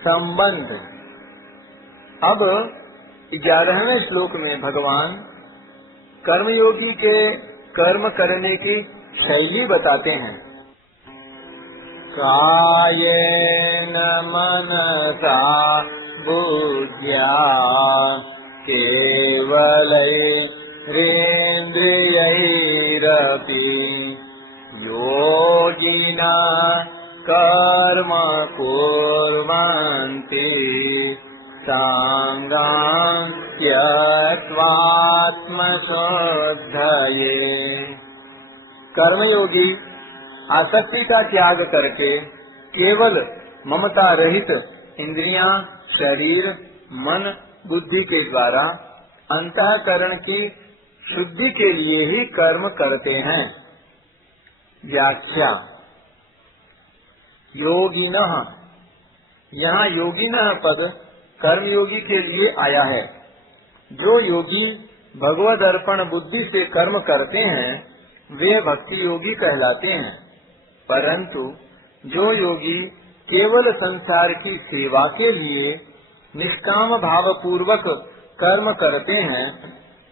संबंध। अब 11वें श्लोक में भगवान कर्मयोगी के कर्म करने की शैली बताते हैं। कायेन मनसा बुद्ध्या केवलैरेन्द्रियैरपि योगिना कर्म कुर्वन्ति सांगां त्यक्त्वात्मशुद्धये। कर्मयोगी आसक्ति का त्याग करके केवल ममता रहित इंद्रियां, शरीर, मन, बुद्धि के द्वारा अंतःकरण की शुद्धि के लिए ही कर्म करते हैं। व्याख्या। योगिनः, यहाँ योगिनः पद कर्मयोगी के लिए आया है। जो योगी भगवद अर्पण बुद्धि से कर्म करते हैं वे भक्ति योगी कहलाते हैं। परंतु जो योगी केवल संसार की सेवा के लिए निष्काम भाव पूर्वक कर्म करते हैं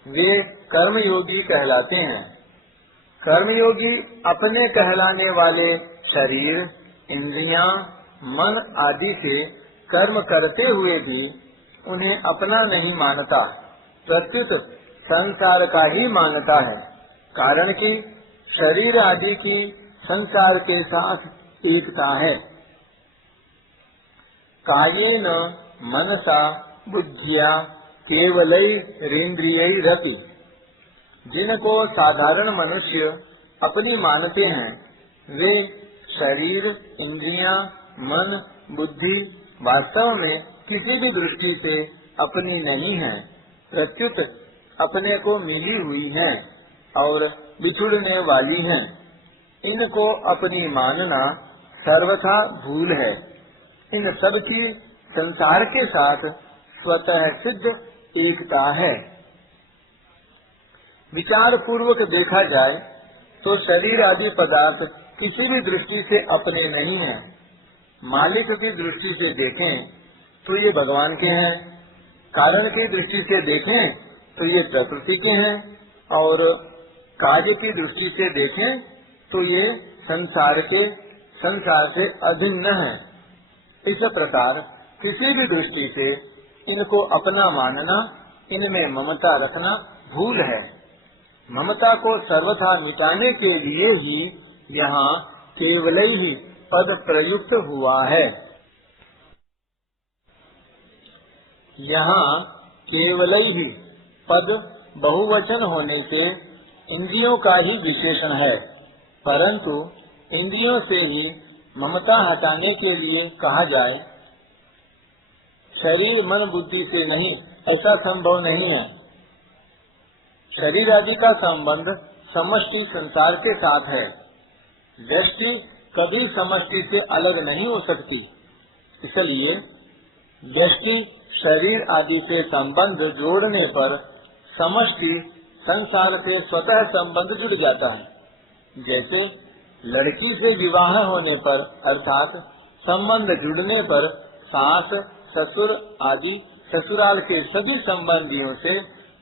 वे कर्मयोगी कहलाते हैं। कर्मयोगी अपने कहलाने वाले शरीर, इंद्रियां, मन आदि से कर्म करते हुए भी उन्हें अपना नहीं मानता, प्रत्युत संसार का ही मानता है। कारण कि शरीर आदि की संसार के साथ एकता है। कायेन मनसा बुद्धिया केवलैरेन्द्रियैरपि, जिनको साधारण मनुष्य अपनी मानते हैं वे शरीर, इंद्रियां, मन, बुद्धि वास्तव में किसी भी दृष्टि से अपनी नहीं है, प्रत्युत अपने को मिली हुई हैं और बिछुड़ने वाली हैं। इनको अपनी मानना सर्वथा भूल है। इन सब की संसार के साथ स्वतः सिद्ध एकता है। विचार पूर्वक देखा जाए तो शरीर आदि पदार्थ किसी भी दृष्टि से अपने नहीं हैं। मालिक की दृष्टि से देखें तो ये भगवान के हैं, कारण की दृष्टि से देखें तो ये प्रकृति के हैं और कार्य की दृष्टि से देखें तो ये संसार से अभिन्न है। इस प्रकार किसी भी दृष्टि से इनको अपना मानना, इनमें ममता रखना भूल है। ममता को सर्वथा मिटाने के लिए ही यहाँ केवलैहि पद प्रयुक्त हुआ है। यहाँ केवलैहि पद बहुवचन होने से इंद्रियों का ही विशेषण है, परंतु इंद्रियों से ही ममता हटाने के लिए कहा जाए, शरीर मन बुद्धि से नहीं, ऐसा संभव नहीं है। शरीर आदि का संबंध समष्टि संसार के साथ है। व्यष्टि कभी समष्टि से अलग नहीं हो सकती, इसलिए व्यष्टि शरीर आदि से संबंध जोड़ने पर समष्टि संसार से स्वतः संबंध जुड़ जाता है। जैसे लड़की से विवाह होने पर अर्थात संबंध जुड़ने पर सास, ससुर आदि ससुराल के सभी संबंधियों से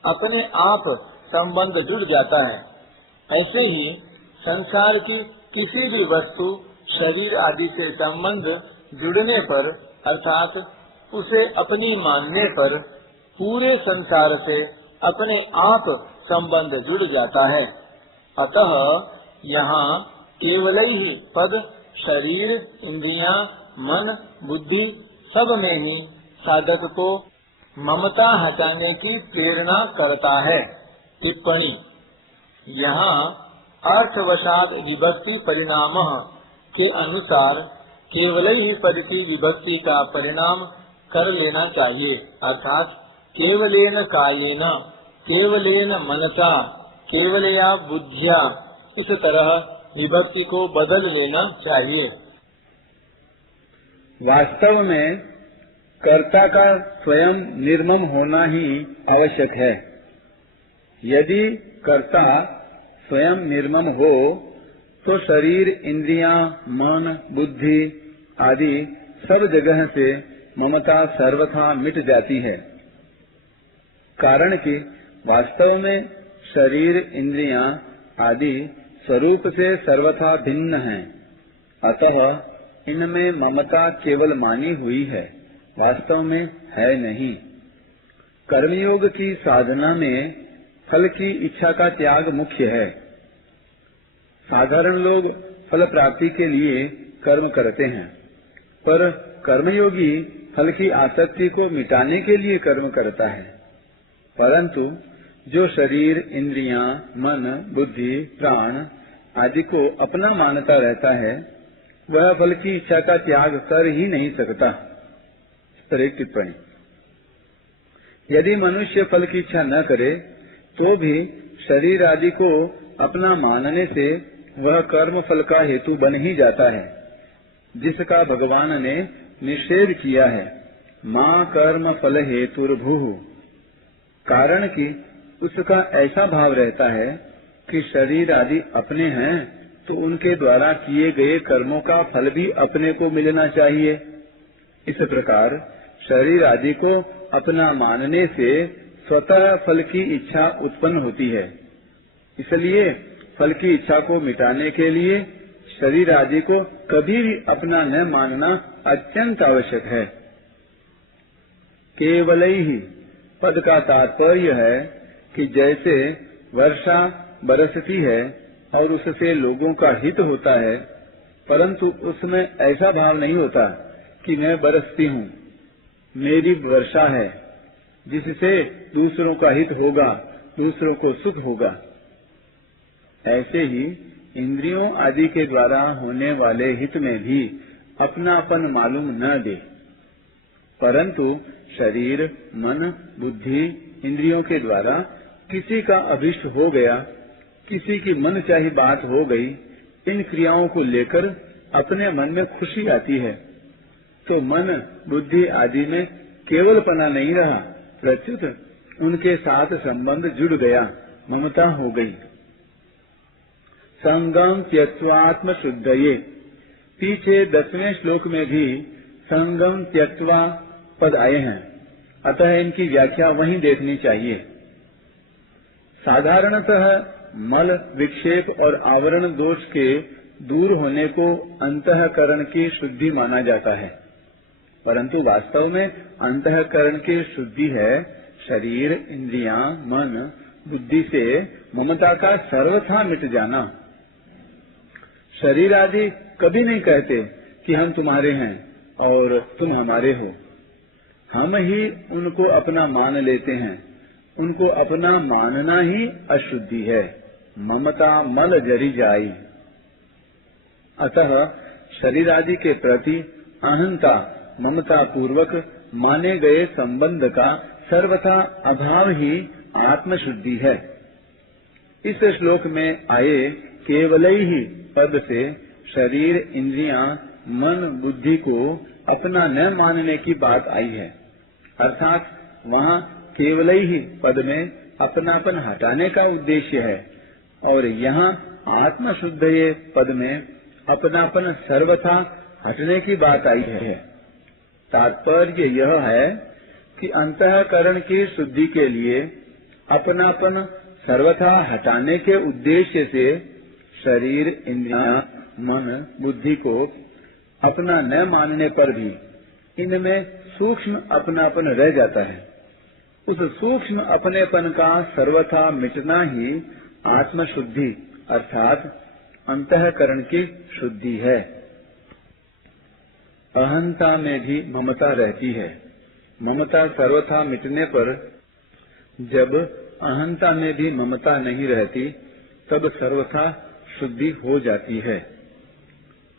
अपने आप संबंध जुड़ जाता है। ऐसे ही संसार की किसी भी वस्तु शरीर आदि से संबंध जुड़ने पर अर्थात उसे अपनी मानने पर पूरे संसार से अपने आप संबंध जुड़ जाता है। अतः यहाँ केवलैहि पद शरीर, इंद्रियां, मन, बुद्धि सब में ही साधक को ममता हटाने की प्रेरणा करता है। टिप्पणी। यहाँ अर्थवशात विभक्ति परिणाम के अनुसार केवलैहि पद की विभक्ति का परिणाम कर लेना चाहिए, अर्थात केवलेन कायेन, केवलेन मनसा, केवलया बुद्धिया, इस तरह विभक्ति को बदल लेना चाहिए। वास्तव में कर्ता का स्वयं निर्मम होना ही आवश्यक है। यदि कर्ता स्वयं निर्मम हो तो शरीर, इंद्रियां, मन, बुद्धि आदि सब जगह से ममता सर्वथा मिट जाती है। कारण कि वास्तव में शरीर, इंद्रियां आदि स्वरूप से सर्वथा भिन्न हैं, अतः इनमें ममता केवल मानी हुई है, वास्तव में है नहीं। कर्मयोग की साधना में फल की इच्छा का त्याग मुख्य है। साधारण लोग फल प्राप्ति के लिए कर्म करते हैं, पर कर्मयोगी फल की आसक्ति को मिटाने के लिए कर्म करता है। परंतु जो शरीर, इंद्रियां, मन, बुद्धि, प्राण आदि को अपना मानता रहता है, वह फल की इच्छा का त्याग कर ही नहीं सकता। इस पर एक टिप्पणी। यदि मनुष्य फल की इच्छा न करे तो भी शरीर आदि को अपना मानने से वह कर्म फल का हेतु बन ही जाता है, जिसका भगवान ने निषेध किया है, मां कर्म फल हेतुर्भुः। कारण कि उसका ऐसा भाव रहता है कि शरीर आदि अपने हैं, तो उनके द्वारा किए गए कर्मों का फल भी अपने को मिलना चाहिए। इस प्रकार शरीर आदि को अपना मानने से स्वतः फल की इच्छा उत्पन्न होती है। इसलिए फल की इच्छा को मिटाने के लिए शरीर आदि को कभी भी अपना न मानना अत्यंत आवश्यक है। केवल ही पद का तात्पर्य है कि जैसे वर्षा बरसती है और उससे लोगों का हित होता है, परंतु उसमें ऐसा भाव नहीं होता कि मैं बरसती हूँ, मेरी वर्षा है, जिससे दूसरों का हित होगा, दूसरों को सुख होगा। ऐसे ही इंद्रियों आदि के द्वारा होने वाले हित में भी अपनापन मालूम न दे, परंतु शरीर, मन, बुद्धि, इंद्रियों के द्वारा किसी का अभिष्ट हो गया, किसी की मन चाही बात हो गई, इन क्रियाओं को लेकर अपने मन में खुशी आती है, तो मन, बुद्धि आदि में केवलपना नहीं रहा, प्रत्युत उनके साथ संबंध जुड़ गया, ममता हो गई। संगम त्यक्त्वात्म शुद्धये, पीछे 10वें श्लोक में भी संगम त्यक्त्वा पद आए हैं, अतः इनकी व्याख्या वहीं देखनी चाहिए। साधारणतः मल, विक्षेप और आवरण दोष के दूर होने को अंतःकरण की शुद्धि माना जाता है, परंतु वास्तव में अंतःकरण की शुद्धि है शरीर, इंद्रियां, मन, बुद्धि से ममता का सर्वथा मिट जाना। शरीर आदि कभी नहीं कहते कि हम तुम्हारे हैं और तुम हमारे हो, हम ही उनको अपना मान लेते हैं। उनको अपना मानना ही अशुद्धि है, ममता मल जरी जाई। अतः शरीर आदि के प्रति अहंता, ममता पूर्वक माने गए संबंध का सर्वथा अभाव ही आत्मशुद्धि है। इस श्लोक में आए केवल ही पद से शरीर, इंद्रियां, मन, बुद्धि को अपना न मानने की बात आई है, अर्थात वहाँ केवल ही पद में अपनापन हटाने का उद्देश्य है, और यहाँ आत्मशुद्ध ये पद में अपनापन सर्वथा हटने की बात आई है। तात्पर्य यह है कि अंतःकरण की शुद्धि के लिए अपनापन सर्वथा हटाने के उद्देश्य से शरीर, इंद्रियां, मन, बुद्धि को अपना न मानने पर भी इनमें सूक्ष्म अपनापन रह जाता है। उस सूक्ष्म अपनेपन का सर्वथा मिटना ही आत्मशुद्धि अर्थात अंतःकरण की शुद्धि है। अहंता में भी ममता रहती है। ममता सर्वथा मिटने पर जब अहंता में भी ममता नहीं रहती, तब सर्वथा शुद्धि हो जाती है।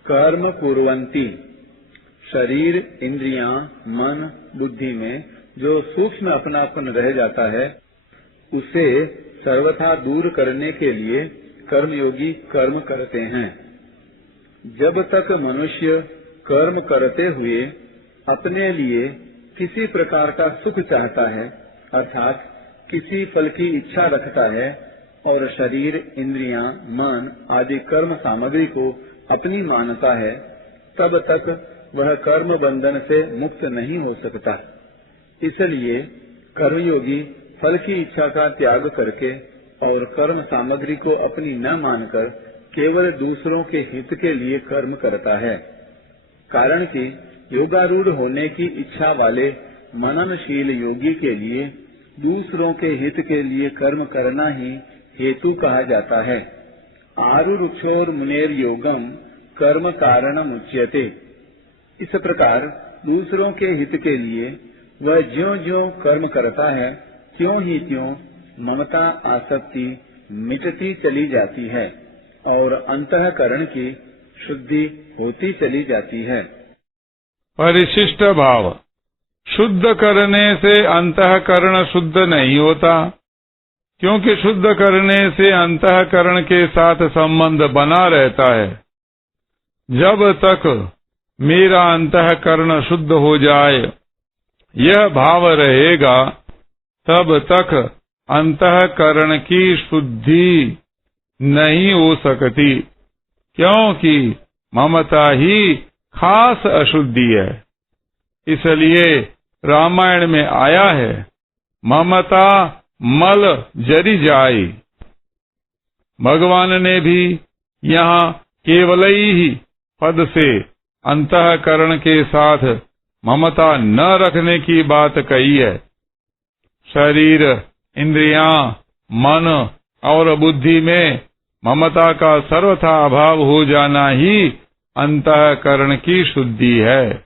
कर्म कुर्वन्ति, शरीर, इंद्रियां, मन, बुद्धि में जो सूक्ष्म अपनापन रह जाता है, उसे सर्वथा दूर करने के लिए कर्मयोगी कर्म करते हैं। जब तक मनुष्य कर्म करते हुए अपने लिए किसी प्रकार का सुख चाहता है, अर्थात किसी फल की इच्छा रखता है और शरीर, इंद्रियां, मन आदि कर्म सामग्री को अपनी मानता है, तब तक वह कर्म बंधन से मुक्त नहीं हो सकता। इसलिए कर्मयोगी फल की इच्छा का त्याग करके और कर्म सामग्री को अपनी न मानकर केवल दूसरों के हित के लिए कर्म करता है। कारण कि योगारूढ़ होने की इच्छा वाले मननशील योगी के लिए दूसरों के हित के लिए कर्म करना ही हेतु कहा जाता है। आरुरुक्षोर मुनेर योगम कर्म कारणम उच्यते। इस प्रकार दूसरों के हित के लिए वह ज्यों-ज्यों कर्म करता है त्यों ही त्यों ममता आसक्ति मिटती चली जाती है और अंतःकरण की शुद्धि होती चली जाती है। परिशिष्ट भाव। शुद्ध करने से अंतःकरण शुद्ध नहीं होता, क्योंकि शुद्ध करने से अंतःकरण के साथ संबंध बना रहता है। जब तक मेरा अंतःकरण शुद्ध हो जाए यह भाव रहेगा, तब तक अंतःकरण की शुद्धि नहीं हो सकती, क्योंकि ममता ही खास अशुद्धि है। इसलिए रामायण में आया है, ममता मल जरी जाए। भगवान ने भी यहाँ केवल ही पद से अंतःकरण के साथ ममता न रखने की बात कही है। शरीर, इंद्रियां, मन और बुद्धि में ममता का सर्वथा अभाव हो जाना ही अंतःकरण की शुद्धि है।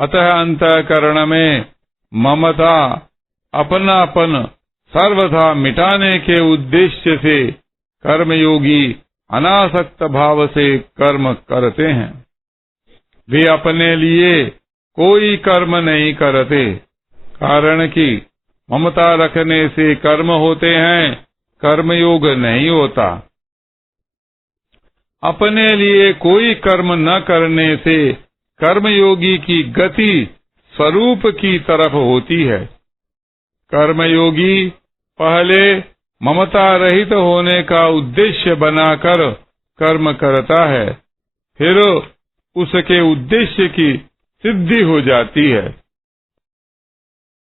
अतः अंतःकरण में ममता अपनापन सर्वथा मिटाने के उद्देश्य से कर्मयोगी अनासक्त भाव से कर्म करते हैं। वे अपने लिए कोई कर्म नहीं करते, कारण कि ममता रखने से कर्म होते हैं, कर्मयोग नहीं होता। अपने लिए कोई कर्म न करने से कर्मयोगी की गति स्वरूप की तरफ होती है। कर्मयोगी पहले ममता रहित होने का उद्देश्य बनाकर कर्म करता है, फिर उसके उद्देश्य की सिद्धि हो जाती है।